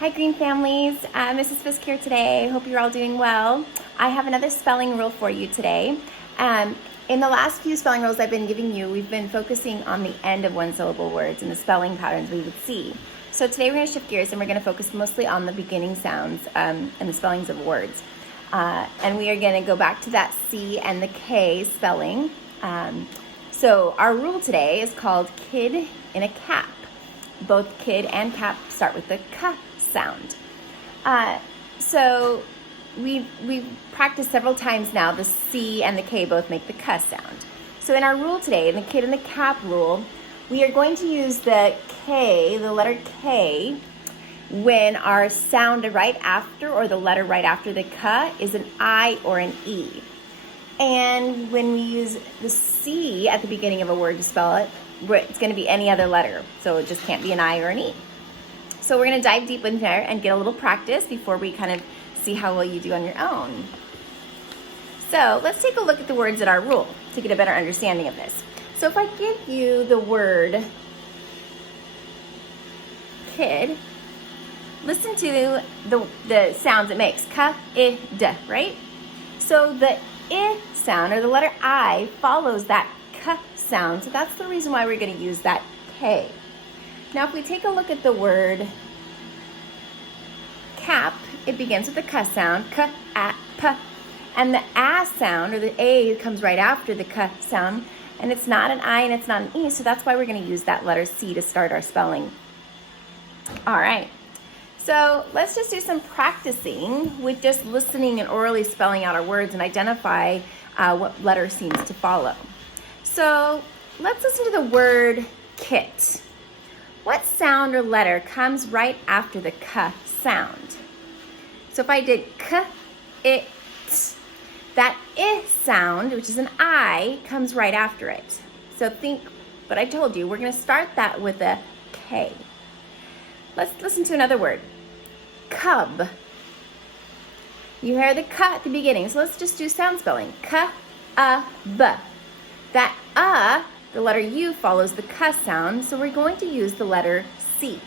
Hi Green Families, Mrs. Fisk here today. Hope you're all doing well. I have another spelling rule for you today. In the last few spelling rules I've been giving you, we've been focusing on the end of one-syllable words and the spelling patterns we would see. So today we're going to shift gears and we're going to focus mostly on the beginning sounds and the spellings of words. And we are going to go back to that C and the K spelling. So our rule today is called kid in a cap. Both kid and cap start with the K sound. So we've practiced several times now. The C and the K both make the K sound. So in our rule today, in the kid and the cap rule, we are going to use the K, the letter K, when our sound right after or the letter right after the K is an I or an E. And when we use the C at the beginning of a word to spell it, it's going to be any other letter. So it just can't be an I or an E. So we're going to dive deep in there and get a little practice before we kind of see how well you do on your own. So let's take a look at the words in our rule to get a better understanding of this. So if I give you the word kid, listen to the sounds it makes. K, I, D, right? So the I sound, or the letter I, follows that K sound. So that's the reason why we're going to use that K. Now if we take a look at the word cap, it begins with the K sound, K, A, P. And the A sound, or the A, comes right after the K sound. And it's not an I and it's not an E, so that's why we're going to use that letter C to start our spelling. All right. So let's just do some practicing with just listening and orally spelling out our words and identify what letter seems to follow. So let's listen to the word kit. What sound or letter comes right after the K sound? So if I did K, it, that I sound, which is an I, comes right after it. So think what I told you. We're going to start that with a K. Let's listen to another word. Cub. You hear the K at the beginning, so let's just do sound spelling. K, A, B. That the letter U follows the K sound, so we're going to use the letter C.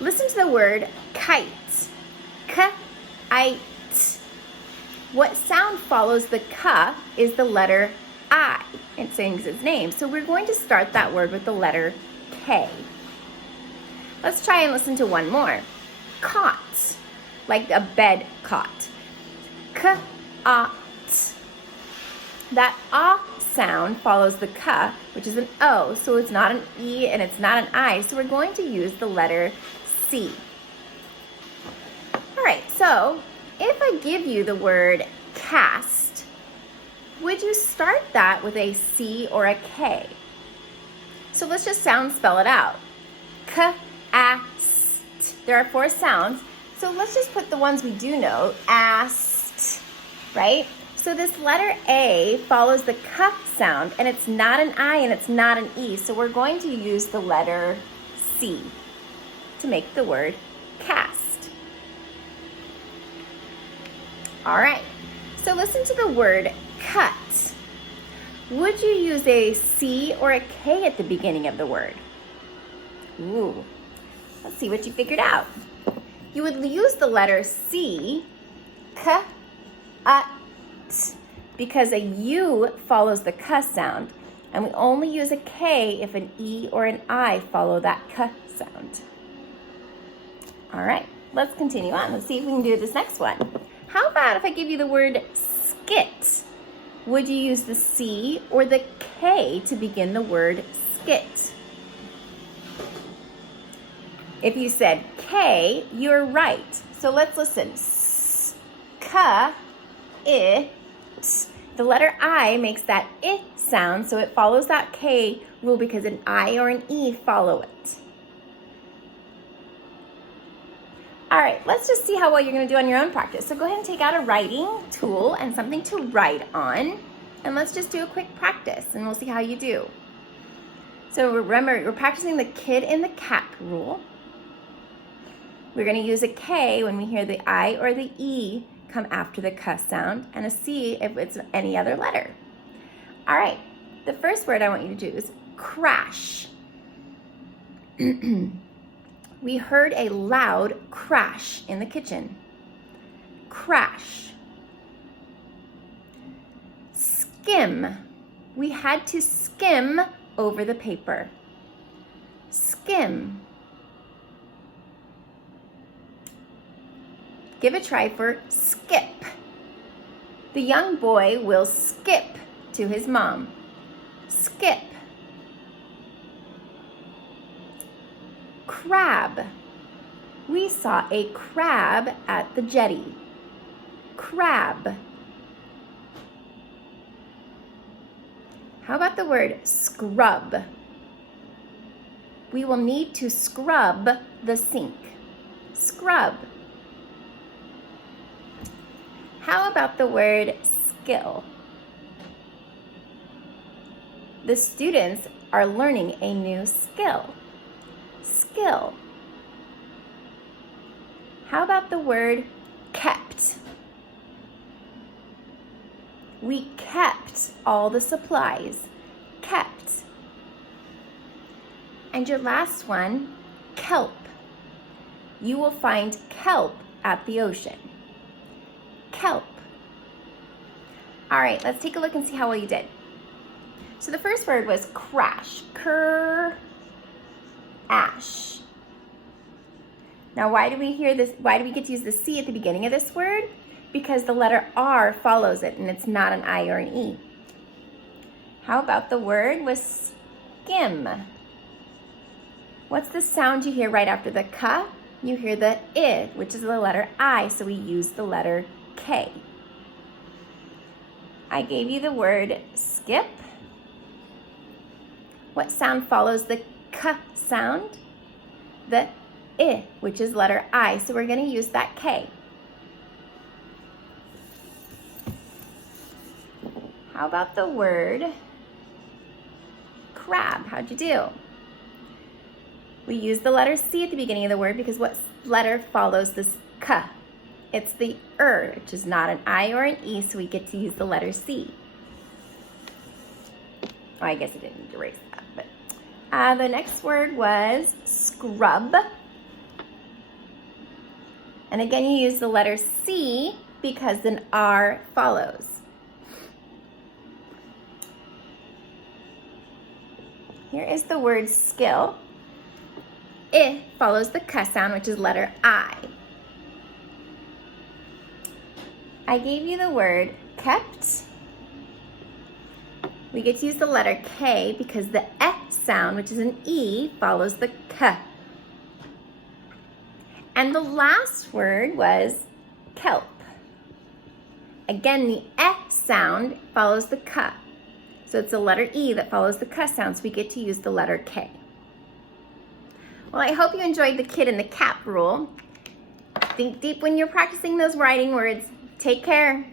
Listen to the word kite. K, I, T. What sound follows the K is the letter I. It sings its name, so we're going to start that word with the letter K. Let's try and listen to one more. Cot, like a bed cot. K, A, T. That A sound follows the K, which is an O, so it's not an E and it's not an I, so we're going to use the letter C. All right, so if I give you the word cast, would you start that with a C or a K? So let's just sound spell it out. K, A, st. There are 4 sounds, so let's just put the ones we do know. Ast, right? So this letter A follows the K sound, and it's not an I and it's not an E, so we're going to use the letter C to make the word cast. All right, so listen to the word cut. Would you use a C or a K at the beginning of the word? Ooh, let's see what you figured out. You would use the letter C, K, A, T, because a U follows the K sound, and we only use a K if an E or an I follow that K sound. All right, let's continue on. Let's see if we can do this next one. How about if I give you the word skit? Would you use the C or the K to begin the word skit? If you said K, you're right. So let's listen. S, K, I, T. The letter I makes that I sound, so it follows that K rule because an I or an E follow it. All right, let's just see how well you're going to do on your own practice. So go ahead and take out a writing tool and something to write on, and let's just do a quick practice, and we'll see how you do. So remember, we're practicing the kid in the cap rule. We're going to use a K when we hear the I or the E come after the K sound, and a C if it's any other letter. All right, the first word I want you to do is crash. We heard a loud crash in the kitchen. Crash. Skim. We had to skim over the paper. Skim. Give a try for skip. The young boy will skip to his mom. Skip. Crab. We saw a crab at the jetty. Crab. How about the word scrub? We will need to scrub the sink. Scrub. How about the word skill? The students are learning a new skill. Skill. How about the word kept? We kept all the supplies. Kept. And your last one, kelp. You will find kelp at the ocean. Kelp. All right, let's take a look and see how well you did. So the first word was crash. Ash. Now, why do we hear this? Why do we get to use the C at the beginning of this word? Because the letter R follows it and it's not an I or an E. How about the word was skim? What's the sound you hear right after the K? You hear the I, which is the letter I, so we use the letter K. I gave you the word skip. What sound follows the K sound? The I, which is letter I, so we're going to use that K. How about the word crab? How'd you do? We use the letter C at the beginning of the word because what letter follows this K? It's the which is not an I or an E, so we get to use the letter C. Oh, I guess I didn't need to erase that, but the next word was scrub. And again, you use the letter C because an R follows. Here is the word skill. I follows the K sound, which is letter I. I gave you the word kept. We get to use the letter K because the E sound, which is an E, follows the K. And the last word was kelp. Again, the E sound follows the K. So it's the letter E that follows the K sound, so we get to use the letter K. Well, I hope you enjoyed the kid in the cap rule. Think deep when you're practicing those writing words. Take care.